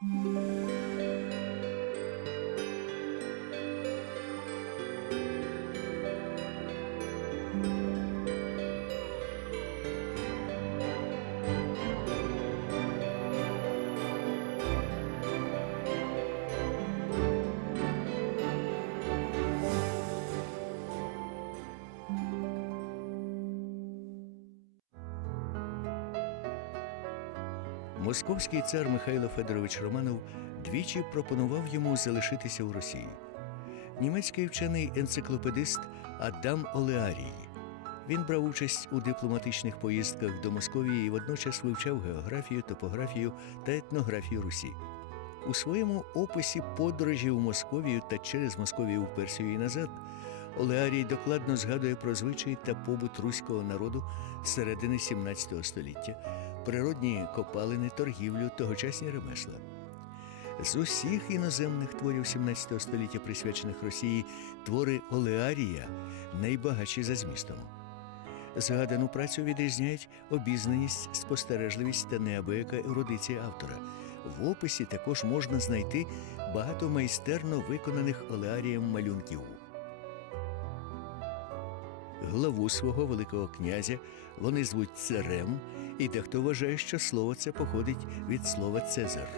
Música Московський цар Михайло Федорович Романов двічі пропонував йому залишитися у Росії. Німецький вчений енциклопедист Адам Олеарій. Він брав участь у дипломатичних поїздках до Московії і водночас вивчав географію, топографію та етнографію Русі. У своєму описі подорожі у Московію та через Московію в Персію і назад Олеарій докладно згадує про звичаї та побут руського народу середини 17 століття, природні копалини, торгівлю, тогочасні ремесла. З усіх іноземних творів 17 століття, присвячених Росії, твори Олеарія найбагатші за змістом. Згадану працю відрізняють обізнаність, спостережливість та неабияка ерудиція автора. В описі також можна знайти багато майстерно виконаних Олеарієм малюнків. Главу свого Великого князя вони звуть царем, і дехто вважає, що слово це походить від слова Цезар.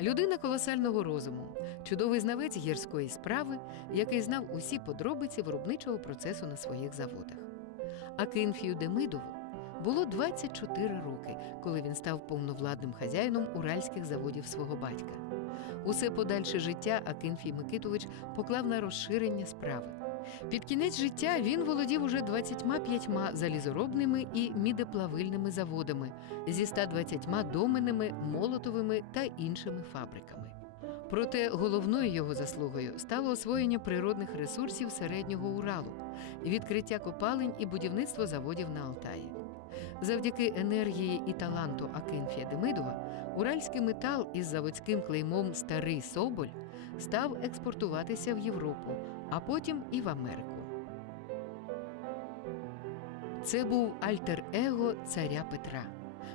Людина колосального розуму, чудовий знавець гірської справи, який знав усі подробиці виробничого процесу на своїх заводах. Акинфію Демидову було 24 роки, коли він став повновладним хазяїном уральських заводів свого батька. Усе подальше життя Акинфій Микитович поклав на розширення справи. Під кінець життя він володів уже 25 залізоробними і мідеплавильними заводами зі 120 доменними, молотовими та іншими фабриками. Проте головною його заслугою стало освоєння природних ресурсів середнього Уралу, відкриття копалень і будівництво заводів на Алтаї. Завдяки енергії і таланту Акинфія Демидова уральський метал із заводським клеймом Старий Соболь став експортуватися в Європу, а потім і в Америку. Це був альтер-его царя Петра.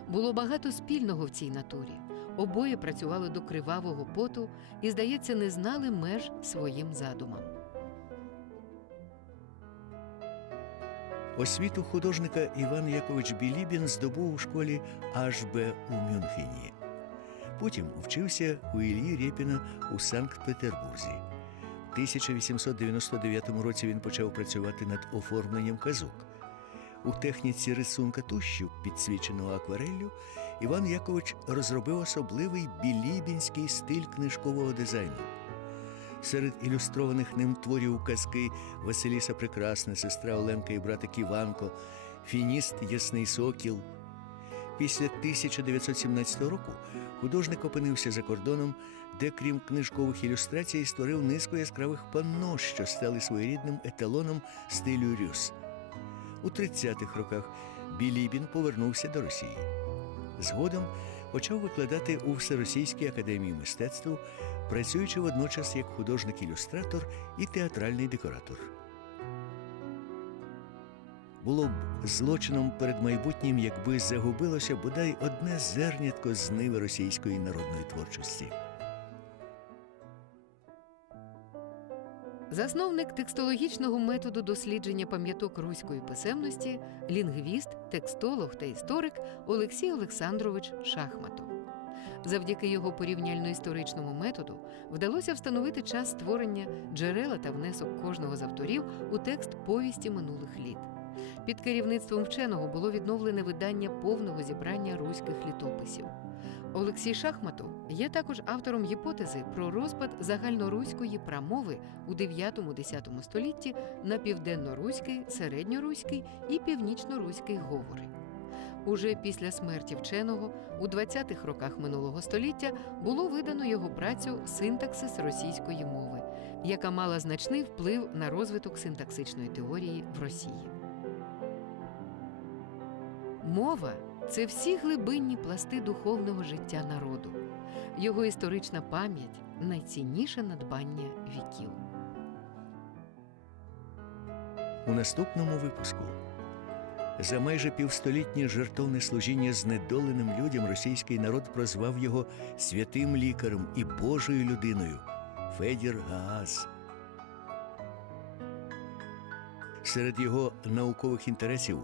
Було багато спільного в цій натурі. Обоє працювали до кривавого поту і, здається, не знали меж своїм задумам. Освіту художника Іван Якович Білібін здобув у школі АЖБ у Мюнхені. Потім вчився у Іллі Рєпіна у Санкт-Петербурзі. В 1899 році він почав працювати над оформленням казок. У техніці рисунка тушів, підсвіченого аквареллю, Іван Якович розробив особливий білібінський стиль книжкового дизайну. Серед ілюстрованих ним творів казки Василіса Прекрасна, сестра Оленка і братик Іванко, фініст Ясний Сокіл. Після 1917 року художник опинився за кордоном, де, крім книжкових ілюстрацій, створив низку яскравих панно, що стали своєрідним еталоном стилю Рюс. У 30-х роках Білібін повернувся до Росії. Згодом почав викладати у Всеросійській академії мистецтв, працюючи водночас як художник-ілюстратор і театральний декоратор. Було б злочином перед майбутнім, якби загубилося бодай одне зернятко з ниви російської народної творчості. Засновник текстологічного методу дослідження пам'яток руської писемності, лінгвіст, текстолог та історик Олексій Олександрович Шахматов. Завдяки його порівняльно-історичному методу вдалося встановити час створення джерела та внесок кожного з авторів у текст повісті минулих літ. Під керівництвом вченого було відновлене видання повного зібрання руських літописів. Олексій Шахматов є також автором гіпотези про розпад загальноруської прамови у 9-10 столітті на південноруський, середньоруський і північноруський говори. Уже після смерті вченого у 20-х роках минулого століття було видано його працю Синтаксис російської мови, яка мала значний вплив на розвиток синтаксичної теорії в Росії. Мова це всі глибинні пласти духовного життя народу, його історична пам'ять найцінніше надбання віків. У наступному випуску За майже півстолітнє жертовне служіння знедоленим людям російський народ прозвав його святим лікарем і Божою людиною Федір Гааз. Серед його наукових інтересів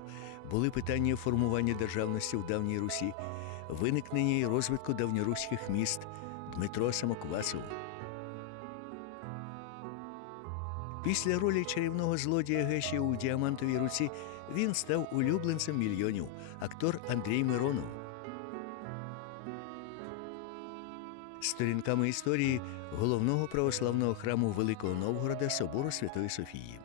були питання формування державності в давній Русі, виникнення і розвитку давньоруських міст Дмитро Самоквасов. Після ролі чарівного злодія Геші у діамантовій руці він став улюбленцем мільйонів актор Андрій Миронов. Сторінками історії головного православного храму Великого Новгорода Собору Святої Софії.